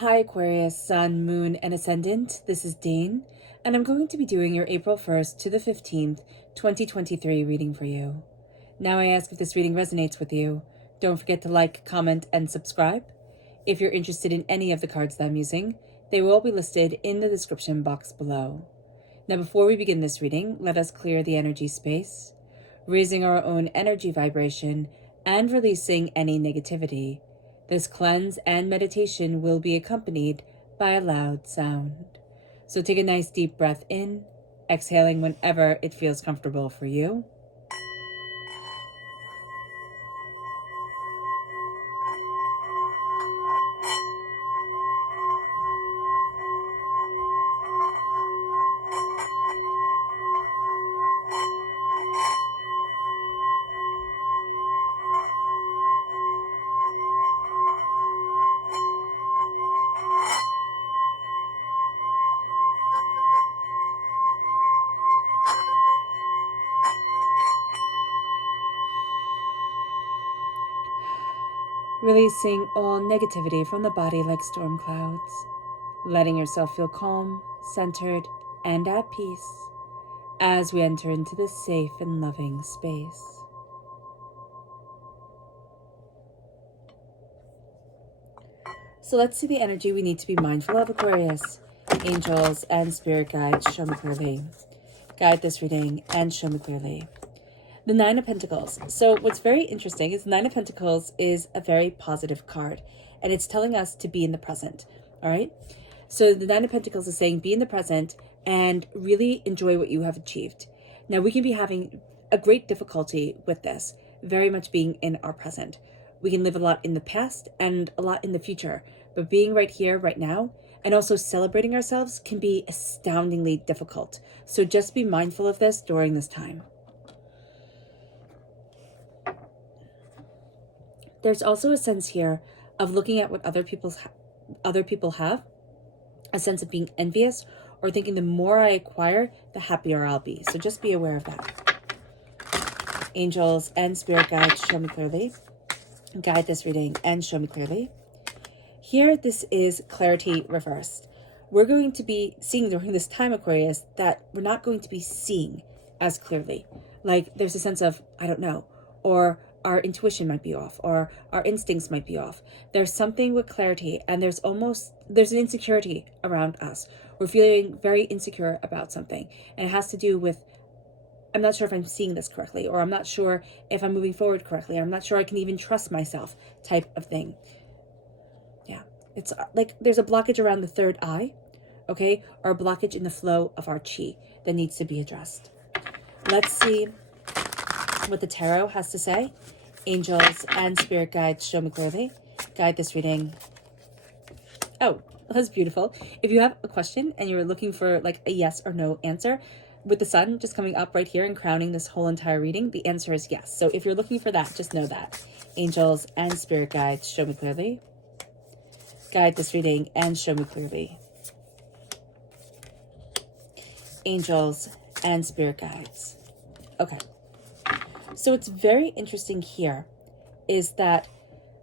Hi Aquarius, Sun, Moon, and Ascendant. This is Dane, and I'm going to be doing your April 1st to the 15th, 2023 reading for you. Now I ask if this reading resonates with you. Don't forget to like, comment, and subscribe. If you're interested in any of the cards that I'm using, they will all be listed in the description box below. Now before we begin this reading, let us clear the energy space, raising our own energy vibration and releasing any negativity. This cleanse and meditation will be accompanied by a loud sound. So take a nice deep breath in, exhaling whenever it feels comfortable for you. Releasing all negativity from the body like storm clouds. Letting yourself feel calm, centered, and at peace as we enter into this safe and loving space. So let's see the energy we need to be mindful of, Aquarius. Angels and spirit guides, show me clearly. Guide this reading and show me clearly. The Nine of Pentacles. So what's very interesting is the Nine of Pentacles is a very positive card, and it's telling us to be in the present. All right. So the Nine of Pentacles is saying be in the present and really enjoy what you have achieved. Now we can be having a great difficulty with this, very much being in our present. We can live a lot in the past and a lot in the future, but being right here, right now, and also celebrating ourselves can be astoundingly difficult. So just be mindful of this during this time. There's also a sense here of looking at what other people have, a sense of being envious or thinking the more I acquire, the happier I'll be. So just be aware of that. Angels and spirit guides, show me clearly. Guide this reading and show me clearly. Here, this is clarity reversed. We're going to be seeing during this time, Aquarius, that we're not going to be seeing as clearly. Like there's a sense of, I don't know, or our intuition might be off, or our instincts might be off. There's something with clarity, and there's an insecurity around us. We're feeling very insecure about something, and it has to do with, I'm not sure if I'm seeing this correctly, or I'm not sure if I'm moving forward correctly, or I'm not sure I can even trust myself type of thing. Yeah, it's like there's a blockage around the third eye, okay, or a blockage in the flow of our chi that needs to be addressed. Let's see what the tarot has to say. Angels and spirit guides, show me clearly. Guide this reading. Oh, that's beautiful. If you have a question and you're looking for like a yes or no answer, with the sun just coming up right here and crowning this whole entire reading, the answer is yes. So if you're looking for that, just know that. Angels and spirit guides, show me clearly. Guide this reading and show me clearly. Angels and spirit guides. Okay. So what's very interesting here is that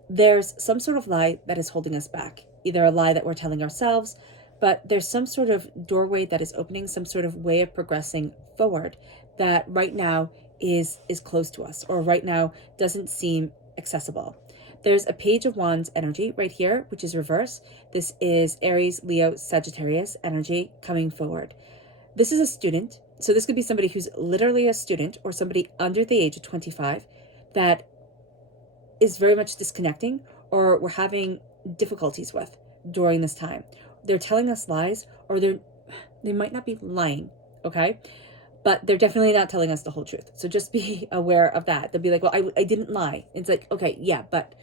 there's some sort of lie that is holding us back. Either a lie that we're telling ourselves, but there's some sort of doorway that is opening, some sort of way of progressing forward that right now is close to us, or right now doesn't seem accessible. There's a Page of Wands energy right here, which is reverse. This is Aries, Leo, Sagittarius energy coming forward. This is a student. So this could be somebody who's literally a student or somebody under the age of 25 that is very much disconnecting, or we're having difficulties with during this time. They're telling us lies, or they might not be lying, okay? But they're definitely not telling us the whole truth. So just be aware of that. They'll be like, well, I didn't lie. It's like, okay, yeah, but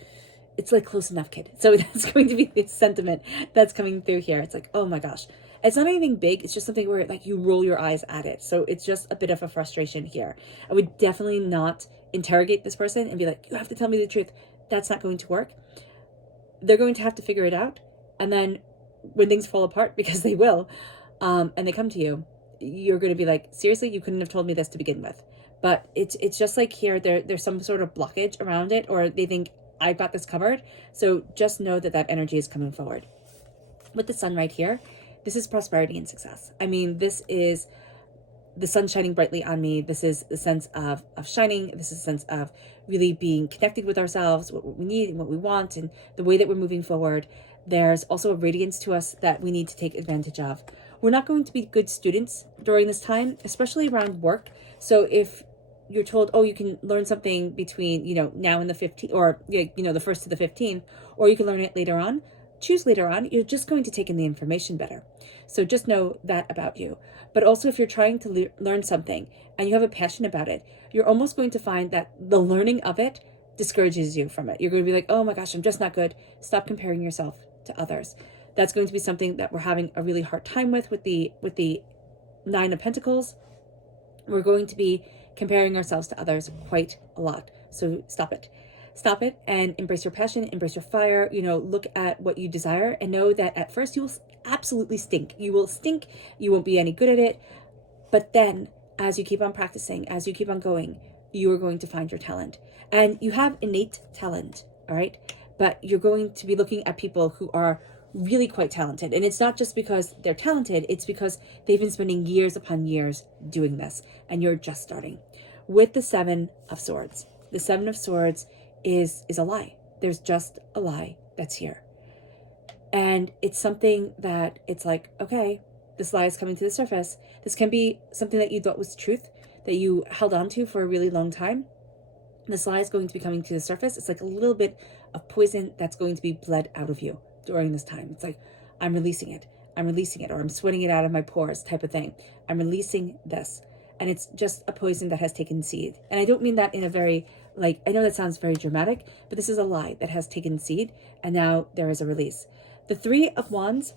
it's like close enough, kid. So that's going to be the sentiment that's coming through here. It's like, oh my gosh. It's not anything big. It's just something where like you roll your eyes at it. So it's just a bit of a frustration here. I would definitely not interrogate this person and be like, you have to tell me the truth. That's not going to work. They're going to have to figure it out. And then when things fall apart, because they will, and they come to you, you're going to be like, seriously, you couldn't have told me this to begin with. But it's just like here, there's some sort of blockage around it, or they think I've got this covered. So just know that that energy is coming forward. With the sun right here, this is prosperity and success. I mean, this is the sun shining brightly on me. This is the sense of shining. This is a sense of really being connected with ourselves, what we need and what we want, and the way that we're moving forward. There's also a radiance to us that we need to take advantage of. We're not going to be good students during this time, especially around work. So if you're told, oh, you can learn something between, now and the 15th, or, the 1st to the 15th, or you can learn it later on, choose later on, you're just going to take in the information better. So just know that about you. But also, if you're trying to learn something and you have a passion about it, you're almost going to find that the learning of it discourages you from it. You're going to be like, oh my gosh, I'm just not good. Stop comparing yourself to others. That's going to be something that we're having a really hard time with the Nine of Pentacles. We're going to be comparing ourselves to others quite a lot. So stop it. Stop it and embrace your passion, embrace your fire, look at what you desire and know that at first you will absolutely stink. You will stink. You won't be any good at it. But then as you keep on practicing, as you keep on going, you are going to find your talent. And you have innate talent, all right? But you're going to be looking at people who are really quite talented. And it's not just because they're talented, it's because they've been spending years upon years doing this, and you're just starting. With the Seven of Swords. The Seven of Swords is a lie. There's just a lie that's here. And it's something that it's like, okay, this lie is coming to the surface. This can be something that you thought was truth, that you held on to for a really long time. This lie is going to be coming to the surface. It's like a little bit of poison that's going to be bled out of you during this time. It's like, I'm releasing it, or I'm sweating it out of my pores type of thing. I'm releasing this. And it's just a poison that has taken seed. And I don't mean that in a very, I know that sounds very dramatic, but this is a lie that has taken seed, and now there is a release. The Three of Wands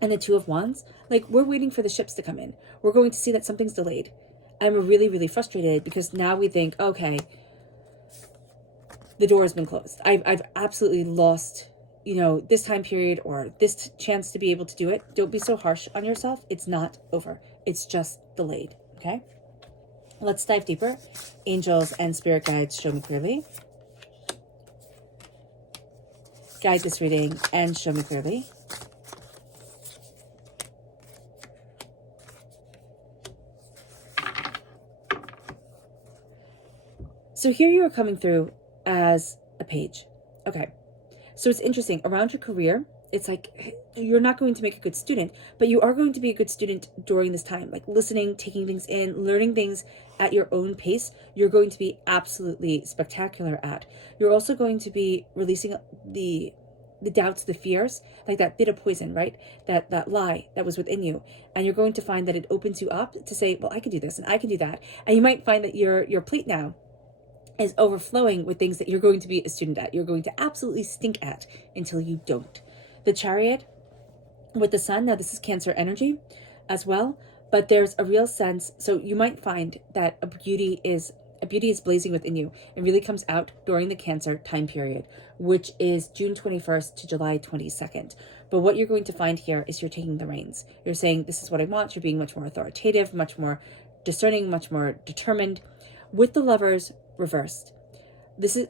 and the Two of Wands, we're waiting for the ships to come in. We're going to see that something's delayed. And we're really, really frustrated because now we think, okay, the door has been closed. I've absolutely lost, this time period or this chance to be able to do it. Don't be so harsh on yourself. It's not over. It's just delayed. Okay, let's dive deeper. Angels and spirit guides, show me clearly. Guide this reading and show me clearly. So here you are coming through as a page. Okay, so it's interesting. Around your career, it's like you're not going to make a good student, but you are going to be a good student during this time, listening, taking things in, learning things at your own pace. You're going to be absolutely spectacular at. You're also going to be releasing the doubts, the fears, like that bit of poison, right? That lie that was within you. And you're going to find that it opens you up to say, well, I can do this and I can do that. And you might find that your plate now is overflowing with things that you're going to be a student at. You're going to absolutely stink at until you don't. The Chariot with the Sun, now this is Cancer energy as well, but there's a real sense, so you might find that a beauty is blazing within you. It really comes out during the Cancer time period, which is June 21st to July 22nd. But what you're going to find here is you're taking the reins. You're saying, this is what I want. You're being much more authoritative, much more discerning, much more determined. With the Lovers reversed,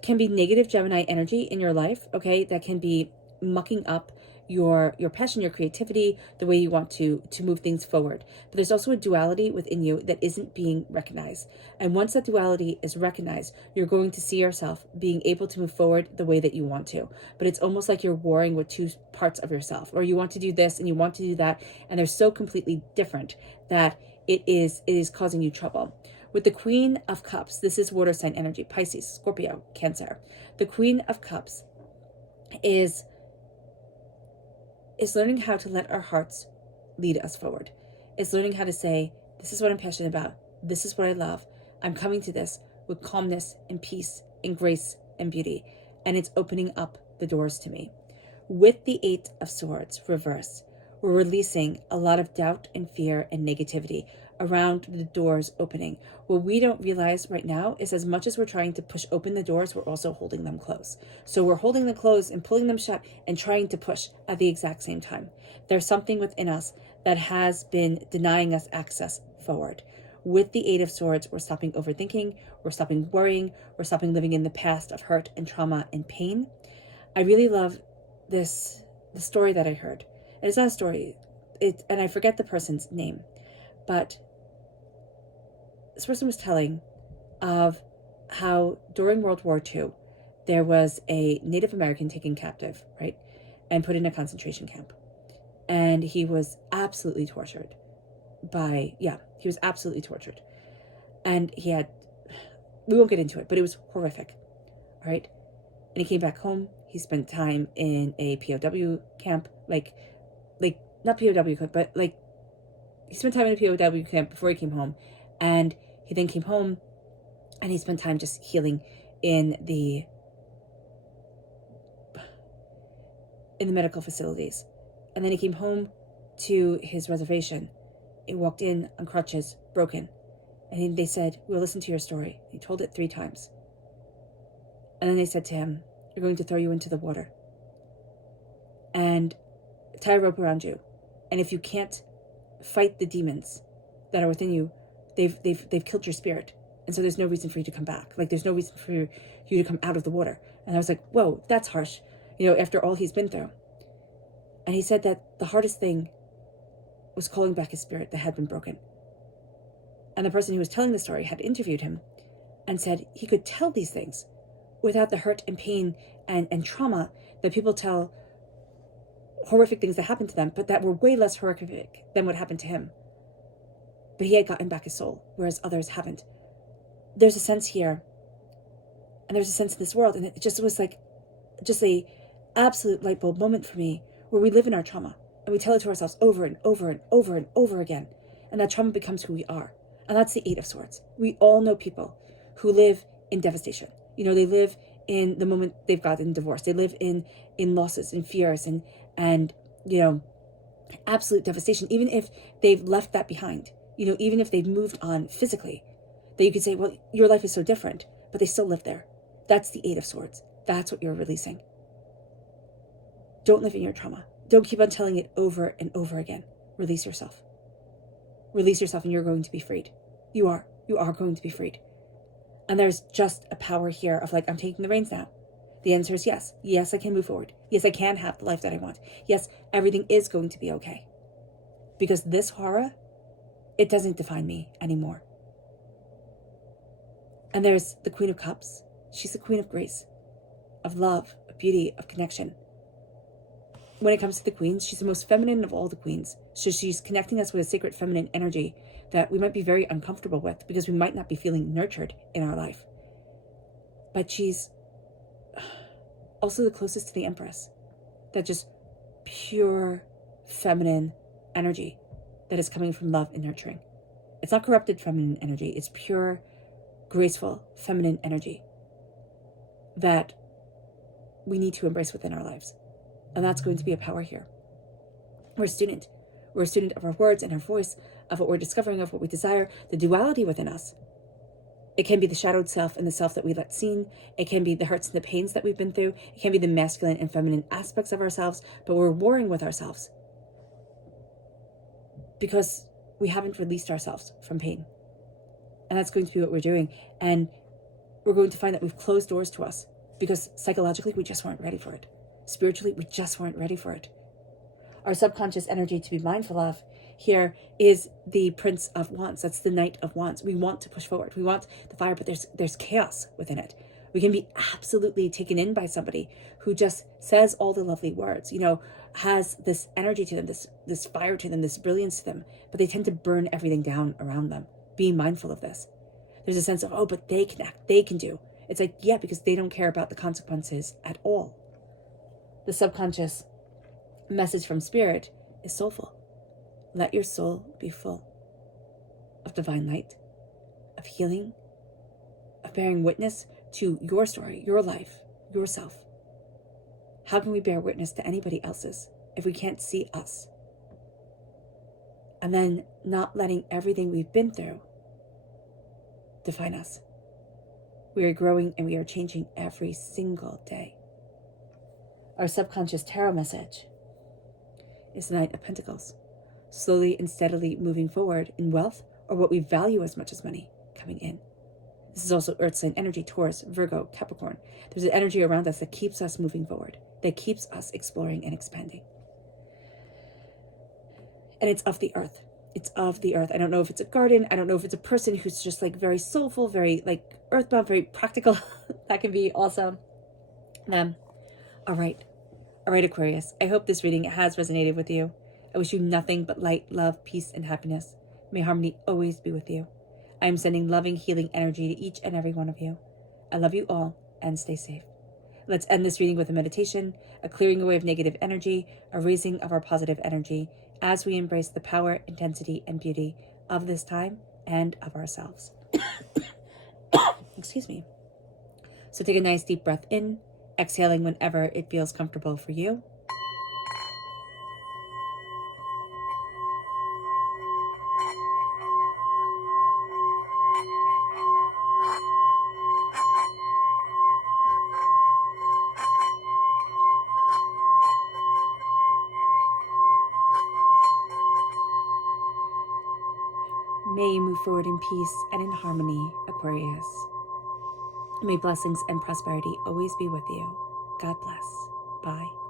can be negative Gemini energy in your life, okay? That can be mucking up your passion, your creativity, the way you want to move things forward. But there's also a duality within you that isn't being recognized. And once that duality is recognized, you're going to see yourself being able to move forward the way that you want to. But it's almost like you're warring with two parts of yourself, or you want to do this and you want to do that, and they're so completely different that it is causing you trouble. With the Queen of Cups, this is water sign energy, Pisces, Scorpio, Cancer. The Queen of Cups is learning how to let our hearts lead us forward. It's learning how to say, this is what I'm passionate about. This is what I love. I'm coming to this with calmness and peace and grace and beauty. And it's opening up the doors to me. With the Eight of Swords reversed, we're releasing a lot of doubt and fear and negativity around the doors opening. What we don't realize right now is as much as we're trying to push open the doors, we're also holding them closed. So we're holding them closed and pulling them shut and trying to push at the exact same time. There's something within us that has been denying us access forward. With the Eight of Swords, we're stopping overthinking, we're stopping worrying, we're stopping living in the past of hurt and trauma and pain. I really love the story that I heard. And it's not a story. And I forget the person's name, but this person was telling of how during World War II, there was a Native American taken captive, right? And put in a concentration camp. And he was absolutely tortured he was absolutely tortured. And we won't get into it, but it was horrific, all right? And he came back home. He spent time in a POW camp, like not POW camp, but like he spent time in a POW camp before he came home. And he then came home and he spent time just healing in the medical facilities. And then he came home to his reservation. He walked in on crutches, broken. And they said, "We'll listen to your story." He told it 3 times. And then they said to him, "We're going to throw you into the water. And tie a rope around you. And if you can't fight the demons that are within you, they've killed your spirit. And so there's no reason for you to come back. Like, there's no reason for you to come out of the water." And I was like, whoa, that's harsh, after all he's been through. And he said that the hardest thing was calling back his spirit that had been broken. And the person who was telling the story had interviewed him and said he could tell these things without the hurt and pain and trauma that people tell, horrific things that happened to them, but that were way less horrific than what happened to him. But he had gotten back his soul, whereas others haven't. There's a sense here, and there's a sense in this world, and it just was like, just a absolute light bulb moment for me, where we live in our trauma, and we tell it to ourselves over and over and over and over again, and that trauma becomes who we are. And that's the 8 of Swords. We all know people who live in devastation. They live in the moment they've gotten divorced. They live in losses and fears and absolute devastation, even if they've left that behind, even if they've moved on physically, that you could say, well, your life is so different, but they still live there. That's the 8 of Swords. That's what you're releasing. Don't live in your trauma. Don't keep on telling it over and over again. Release yourself. Release yourself and you're going to be freed. You are going to be freed. And there's just a power here of like, I'm taking the reins now. The answer is yes. Yes, I can move forward. Yes, I can have the life that I want. Yes, everything is going to be okay. Because this horror, it doesn't define me anymore. And there's the Queen of Cups. She's the Queen of Grace, of love, of beauty, of connection. When it comes to the queens, she's the most feminine of all the queens. So she's connecting us with a sacred feminine energy that we might be very uncomfortable with because we might not be feeling nurtured in our life. But she's also the closest to the Empress. That just pure feminine energy that is coming from love and nurturing. It's not corrupted feminine energy. It's pure, graceful, feminine energy that we need to embrace within our lives. And that's going to be a power here. We're a student. We're a student of our words and our voice, of what we're discovering, of what we desire, the duality within us. It can be the shadowed self and the self that we let seen. It can be the hurts and the pains that we've been through. It can be the masculine and feminine aspects of ourselves, but we're warring with ourselves because we haven't released ourselves from pain. And that's going to be what we're doing. And we're going to find that we've closed doors to us because psychologically, we just weren't ready for it. Spiritually, we just weren't ready for it. Our subconscious energy to be mindful of here is the Prince of Wands. That's the Knight of Wands. We want to push forward. We want the fire, but there's chaos within it. We can be absolutely taken in by somebody who just says all the lovely words, has this energy to them, this fire to them, this brilliance to them, but they tend to burn everything down around them. Be mindful of this. There's a sense of, oh, but they can act, they can do. It's like, yeah, because they don't care about the consequences at all. The subconscious message from Spirit is soulful. Let your soul be full of divine light, of healing, of bearing witness to your story, your life, yourself. How can we bear witness to anybody else's if we can't see us? And then not letting everything we've been through define us. We are growing and we are changing every single day. Our subconscious tarot message is the Knight of Pentacles. Slowly and steadily moving forward in wealth or what we value as much as money coming in. This is also Earth sign energy, Taurus, Virgo, Capricorn. There's an energy around us that keeps us moving forward, that keeps us exploring and expanding. And it's of the earth. It's of the earth. I don't know if it's a garden. I don't know if it's a person who's just like very soulful, very like earthbound, very practical. That can be also them. All right. All right, Aquarius. I hope this reading has resonated with you. I wish you nothing but light, love, peace, and happiness. May harmony always be with you. I am sending loving, healing energy to each and every one of you. I love you all and stay safe. Let's end this reading with a meditation, a clearing away of negative energy, a raising of our positive energy as we embrace the power, intensity, and beauty of this time and of ourselves. Excuse me. So take a nice deep breath in, exhaling whenever it feels comfortable for you. May you move forward in peace and in harmony, Aquarius. May blessings and prosperity always be with you. God bless. Bye.